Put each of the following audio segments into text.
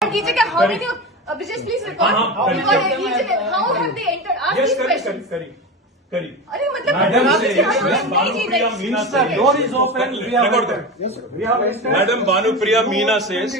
How many? Just please record. How have they entered? Ask Yes, these correct. questions. Madam door is open. We have entered. Yes, we have entered. Madam Bhanupriya Meena says,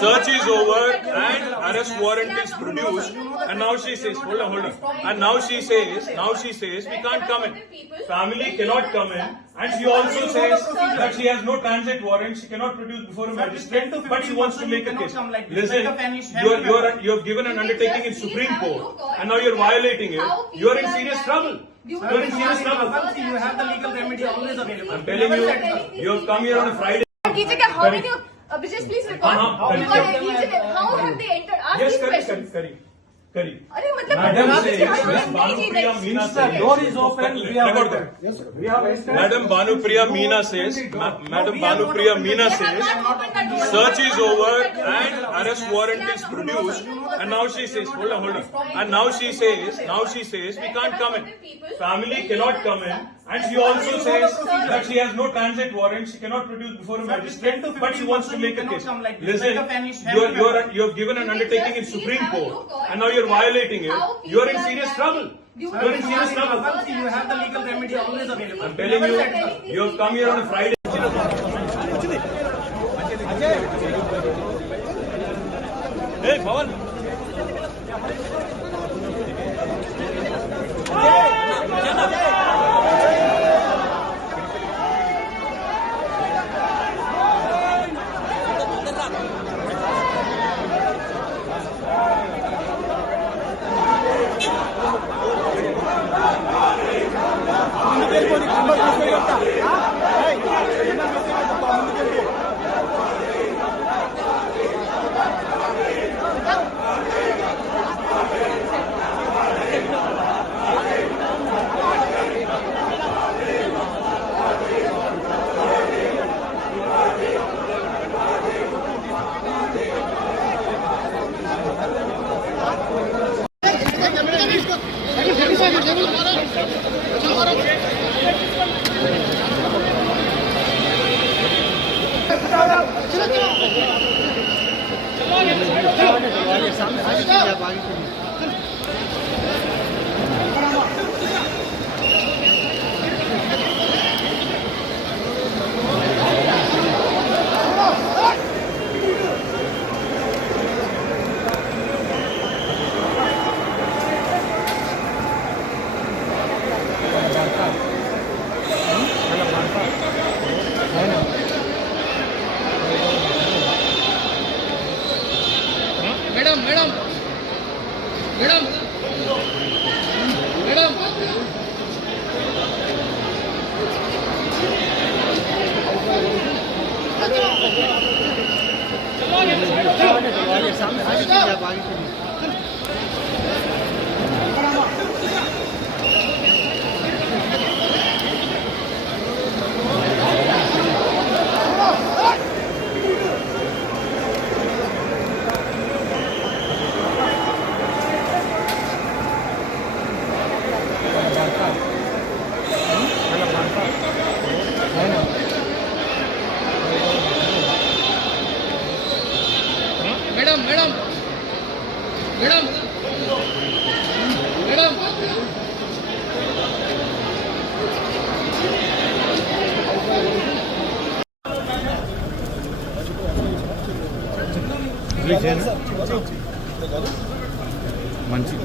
search is over and arrest warrant is produced. And now she says, hold on. And now she says, we can't come in. Family cannot come in. And she also says that she has no transit warrant. She cannot produce before a magistrate. But she wants to make a case. Listen, you have given an undertaking in Supreme Court, and now you're violating it. You are in serious trouble. You are in serious trouble. You have the legal remedy always available. I'm telling you, you have come here on a Friday. How many? Just please record. How have they entered? Ask Yes, these correct. questions. Madam door is open. We have entered. Yes, we have entered. Madam Bhanupriya Meena says, search is over and arrest warrant is produced. And now she says, hold on. And now she says, we can't come in. Family cannot come in. And she also says that she has no transit warrant. She cannot produce before a magistrate. But she wants to make a case. Listen, you have given an undertaking in Supreme Court, and now you're violating it. You are in serious trouble. You are in serious trouble. You have the legal remedy always available. I'm telling you, you have come here on a Friday. Hey, Pawan.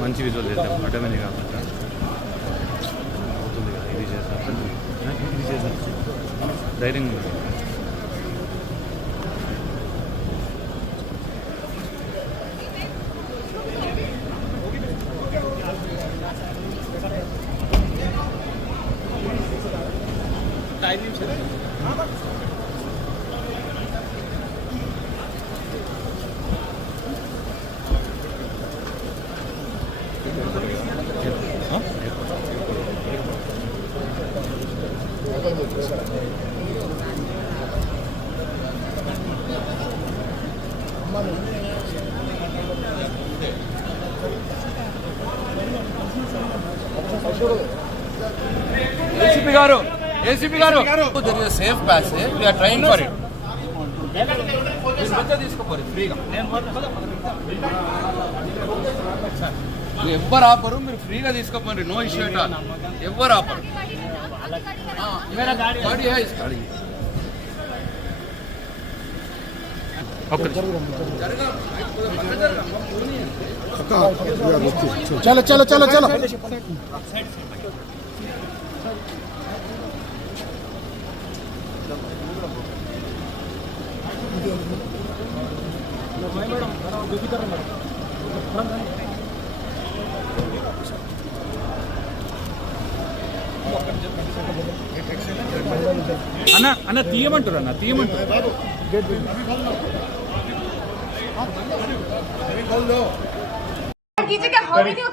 మంచి visual చేద్దాం automatic కాకుండా అవుతుంది కదా ఇది చేద్దాం ధైర్యంగా ACP Garu, there is a safe passage. We are trying for it. మధ్య తీసుకోపోరు ఫ్రీగా. ఎవ్వరు ఆపరు, మీరు ఫ్రీగా తీసుకోపోండి. No issue at all. ఎవ్వరు ఆపరు. गाड़ी है इस गाड़ी चलो चलो चलो चलो అన్న అన్న తీయమంటారు, అన్న తీయమంటారు. How many?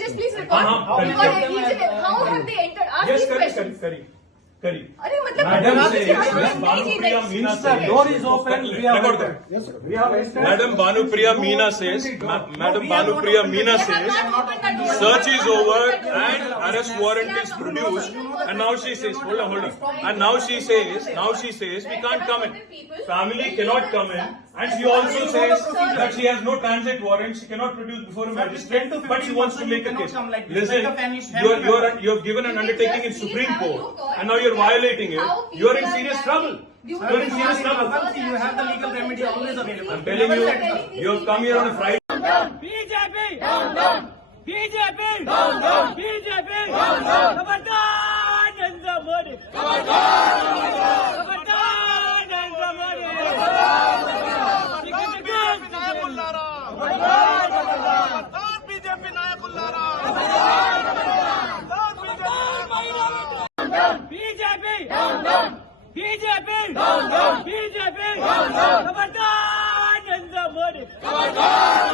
Just please record. How have they entered? Ask Yes, these questions. correct. अरे मतलब Madam नहीं says, जी नहीं. Sir, door is open. We have Record entered. We have entered. Madam Banupriya Meena says, Madam Banupriya Meena says, search is over and arrest warrant is produced. And now she says, hold on. And now she says, we can't come in. Family cannot come in. And she also says that she has no transit warrant. She cannot produce before a magistrate. But she wants to make a case. Listen, you have given an undertaking in Supreme Court. And now you're violating it. You're in serious trouble. You're in serious trouble. You have the legal remedy always available. I'm telling you, you have come here on a Friday. BJP down down BJP down down BJP down down खबरदार नरेंद्र मोदी खबरदार Narendra Modi BJP नायकुल्लारा BJP down down BJP down down BJP down down खबरदार नरेंद्र मोदी खबरदार